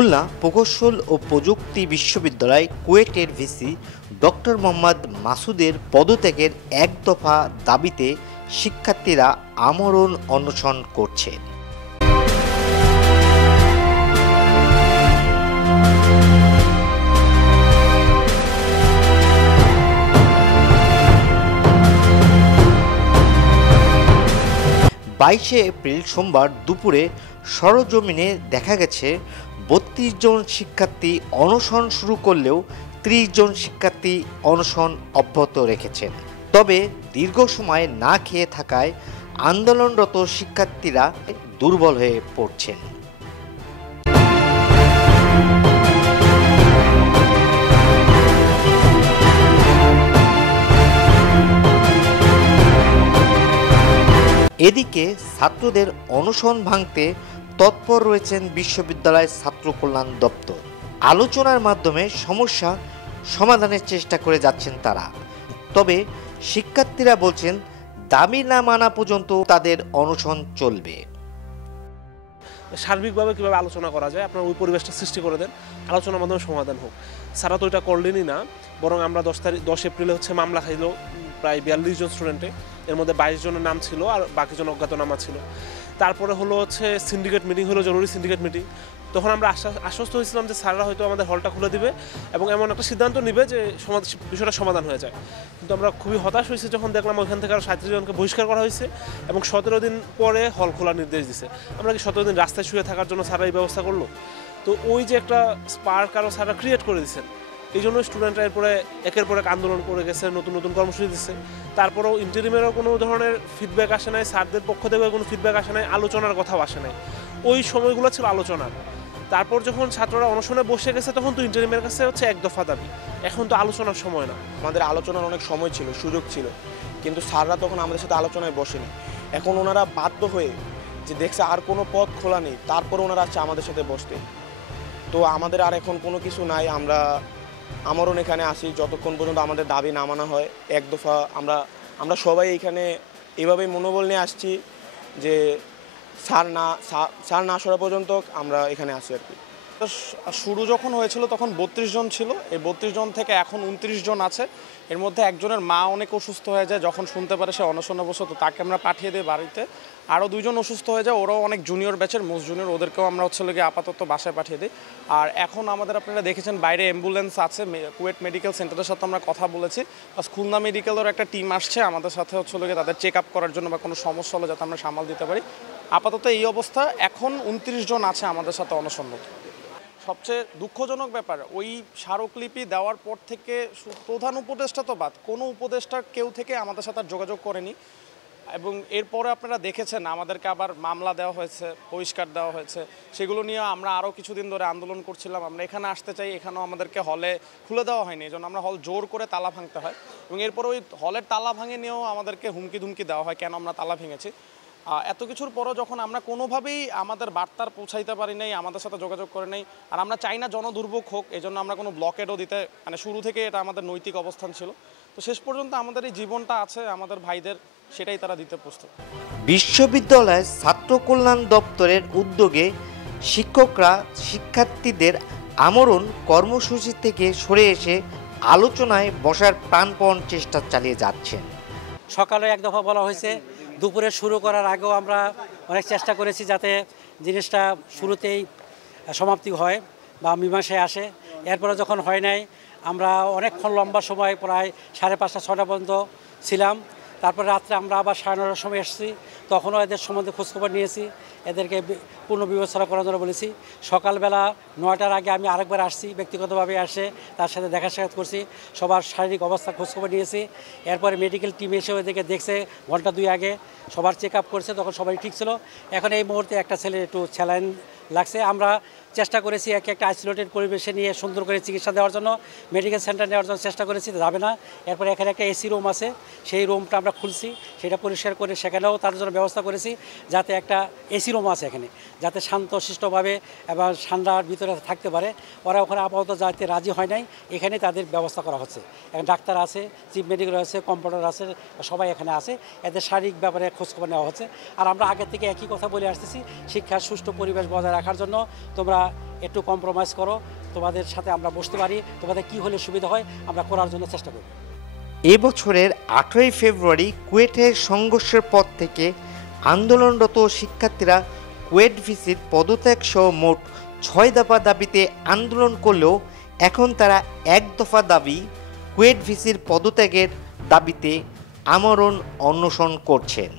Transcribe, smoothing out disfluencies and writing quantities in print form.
খুলনা প্রকৌশল ও প্রযুক্তি বিশ্ববিদ্যালয় কুয়েটের ভিসি ডক্টর মোহাম্মদ মাসুদের পদত্যাগের এক দফা দাবিতে শিক্ষার্থীরা আমরণ অনশন করছেন। বাইশে এপ্রিল সোমবার দুপুরে সরজমিনে দেখা গেছে ৩২ জন শিক্ষার্থী অনশন শুরু করলেও ৩০ জন শিক্ষার্থী অনশন অব্যাহত রেখেছেন। তবে দীর্ঘ সময় না খেয়ে থাকায় আন্দোলনরত শিক্ষার্থীরা দুর্বল হয়ে পড়ছেন। এদিকে ছাত্রদের অনশন ভাঙতে তৎপর রয়েছেন বিশ্ববিদ্যালয়ের ছাত্র কল্যাণ দপ্তর। আলোচনার মাধ্যমে সমস্যা সমাধানের চেষ্টা করে যাচ্ছেন তারা। তবে শিক্ষার্থীরা বলছেন দাবি না মানা পর্যন্ত তাদের অনশন চলবে। সার্বিকভাবে কীভাবে আলোচনা করা যায়, আপনার ওই পরিবেশটা সৃষ্টি করে দেন, আলোচনার মাধ্যমে সমাধান হোক। স্যারা তো এটা করলেনই না, বরং আমরা 10 এপ্রিলে মামলা খাইলো প্রায় 42 জন স্টুডেন্টে, এর মধ্যে 22 জনের নাম ছিল আর বাকি জন অজ্ঞাতনামা ছিল। তারপরে সিন্ডিকেট মিটিং হলো, জরুরি সিন্ডিকেট মিটিং। তখন আমরা আশ্বস্ত হয়েছিলাম যে স্যাররা হয়তো আমাদের হলটা খুলে দিবে এবং এমন একটা সিদ্ধান্ত নিবে যে বিষয়টা সমাধান হয়ে যায়। কিন্তু আমরা খুবই হতাশ হয়েছি যখন দেখলাম ওইখান থেকে আরও 37 জনকে বহিষ্কার করা হয়েছে এবং 17 দিন পরে হল খোলার নির্দেশ দিছে। আমরা কি 17 দিন রাস্তায় শুয়ে থাকার জন্য স্যাররা এই ব্যবস্থা করলো? তো ওই যে একটা স্পার্ক আরও স্যাররা ক্রিয়েট করে দিচ্ছেন, এই জন্য স্টুডেন্টরা এরপরে একের পর এক আন্দোলন করে গেছে, নতুন নতুন কর্মসূচি দিচ্ছে। তারপরেও ইন্টারিমেরও কোনো ধরনের ফিডব্যাক আসে নাই, স্যারদের পক্ষ থেকে কোনো ফিডব্যাক আসে নাই, আলোচনার কথাও আসে নাই। ওই সময়গুলো ছিল আলোচনার। তারপর যখন ছাত্ররা অনশনে বসে গেছে তখন তো ইন্টারিমের কাছে এক দফা দাবি, এখন তো আলোচনার সময় না। আমাদের আলোচনার অনেক সময় ছিল, সুযোগ ছিল, কিন্তু স্যাররা তখন আমাদের সাথে আলোচনায় বসেনি। এখন ওনারা বাধ্য হয়ে যে দেখছে আর কোনো পথ খোলা নেই, তারপর ওনারা আসছে আমাদের সাথে বসতে। তো আমাদের আর এখন কোনো কিছু নাই, আমরণ এখানে আসি যতক্ষণ পর্যন্ত আমাদের দাবি না মানা হয়। এক দফা আমরা সবাই এইখানে এভাবেই মনোবল নিয়ে আসছি যে স্যার না সরা পর্যন্ত আমরা এখানে আসি আর কি। শুরু যখন হয়েছিল তখন 32 জন ছিল, এই 32 জন থেকে এখন 29 জন আছে। এর মধ্যে একজনের মা অনেক অসুস্থ হয়ে যায়, যখন শুনতে পারে সে অনশনে বসে, তো তাকে আমরা পাঠিয়ে দিই বাড়িতে। আরও 2 জন অসুস্থ হয়ে যায়, ওরাও অনেক জুনিয়র ব্যাচের, মোস্ট জুনিয়র, ওদেরকেও আমরা আপাতত বাসায় পাঠিয়ে দিই। আর এখন আপনারা দেখেছেন বাইরে অ্যাম্বুলেন্স আছে, কুয়েট মেডিকেল সেন্টারের সাথে আমরা কথা বলেছি, খুলনা মেডিকেলের একটা টিম আসছে আমাদের সাথে তাদের চেক আপ করার জন্য বা কোনো সমস্যা হলে যাতে আমরা সামাল দিতে পারি। আপাতত এই অবস্থা। এখন 29 জন আছে আমাদের সাথে অনশনরত। সবচেয়ে দুঃখজনক ব্যাপার, ওই স্মারকলিপি দেওয়ার পর থেকে প্রধান উপদেষ্টা তো বাদ, কোনো উপদেষ্টার কেউ থেকে আমাদের সাথে যোগাযোগ করেনি। এবং এরপরে আপনারা দেখেছেন আমাদেরকে আবার মামলা দেওয়া হয়েছে, বহিষ্কার দেওয়া হয়েছে। সেগুলো নিয়ে আমরা আরও কিছুদিন ধরে আন্দোলন করছিলাম। আমরা এখানে আসতে চাই, এখানেও আমাদেরকে হলে খুলে দেওয়া হয়নি, এই জন্য আমরা হল জোর করে তালা ভাঙতে হয়। এবং এরপরে ওই হলের তালা ভাঙে নিয়েও আমাদেরকে হুমকি ধুমকি দেওয়া হয় কেন আমরা তালা ভেঙেছি। এত কিছুর পরও যখন আমরা কোনোভাবেই আমাদের বার্তার পৌঁছাইতে পারি নাই, আমাদের সাথে যোগাযোগ করে নাই, আর আমরা চাই না জনদুর্ভোগ হোক, এই জন্য আমরা কোনো ব্লকেডও দিতে শুরু থেকে এটা আমাদের নৈতিক অবস্থান ছিল। তো শেষ পর্যন্ত আমাদের এই জীবনটা আছে আমাদের ভাইদের, সেটাই তারা দিতে প্রস্তুত। বিশ্ববিদ্যালয়ের ছাত্র কল্যাণ দপ্তরের উদ্যোগে শিক্ষকরা শিক্ষার্থীদের আমরণ কর্মসূচি থেকে সরে এসে আলোচনায় বসার প্রাণপণ চেষ্টা চালিয়ে যাচ্ছেন। সকালে এক দফা বলা হয়েছে, দুপুরে শুরু করার আগেও আমরা অনেক চেষ্টা করেছি যাতে জিনিসটা শুরুতেই সমাপ্তি হয় বা মীমাংসায় আসে। এরপরে যখন হয় নাই, আমরা অনেকক্ষণ লম্বা সময় প্রায় 5:30-6টা পর্যন্ত ছিলাম। তারপরে রাত্রে আমরা আবার 9:30টার সময় এসেছি, তখনও এদের সম্বন্ধে খোঁজখবর নিয়েছি, এদেরকে পূর্ণ বিবেচনা করার জন্য বলেছি। সকালবেলা 9টার আগে আমি আরেকবার আসছি, ব্যক্তিগতভাবে আসে তার সাথে দেখা সাক্ষাৎ করছি, সবার শারীরিক অবস্থা খোঁজখবর নিয়েছি। এরপরে মেডিকেল টিম এসে ওদেরকে দেখছে, ঘন্টা 2 আগে সবার চেক আপ করছে, তখন সবাই ঠিক ছিল। এখন এই মুহূর্তে একটা ছেলে একটু স্যালাইন লাগছে। আমরা চেষ্টা করেছি একটা আইসোলেটেড পরিবেশে নিয়ে সুন্দর করে চিকিৎসা দেওয়ার জন্য, মেডিকেল সেন্টার নেওয়ার জন্য চেষ্টা করেছি, যাবে না। এরপরে এখানে একটা এসি রুম আছে, সেই রুমটা আমরা খুলছি, সেটা পরিষ্কার করে সেখানেও তার জন্য ব্যবস্থা করেছি, যাতে একটা এসি রুম আছে এখানে, যাতে শান্তশিষ্টভাবে এবং ঠান্ডার ভিতরে থাকতে পারে। ওরা ওখানে আপাতত যাতে রাজি হয় নাই, এখানে তাদের ব্যবস্থা করা হচ্ছে। এখন ডাক্তার আছে, চিফ মেডিকেল আছে, কম্পাউন্ডার আছে, সবাই এখানে আছে, এদের শারীরিক ব্যাপারে খোঁজখবর নেওয়া হচ্ছে। আর আমরা আগের থেকে একই কথা বলে আসতেছি, শিক্ষার সুষ্ঠু পরিবেশ বজায় রাখার জন্য তোমরা একটু কম্প্রোমাইজ করো, তোমাদের সাথে আমরা বসতে পারি, তোমাদের কি হলে সুবিধা হয় আমরা করার জন্য চেষ্টা করব। এবছরের 8ই ফেব্রুয়ারি কুয়েটের সংঘর্ষের পর থেকে আন্দোলনরত শিক্ষার্থীরা কুয়েট ভিসির পদত্যাগ সহ মোট 6 দফা দাবিতে আন্দোলন করলেও এখন তারা 1 দফা দাবি কুয়েট ভিসির পদত্যাগের দাবিতে আমরণ অনশন করছেন।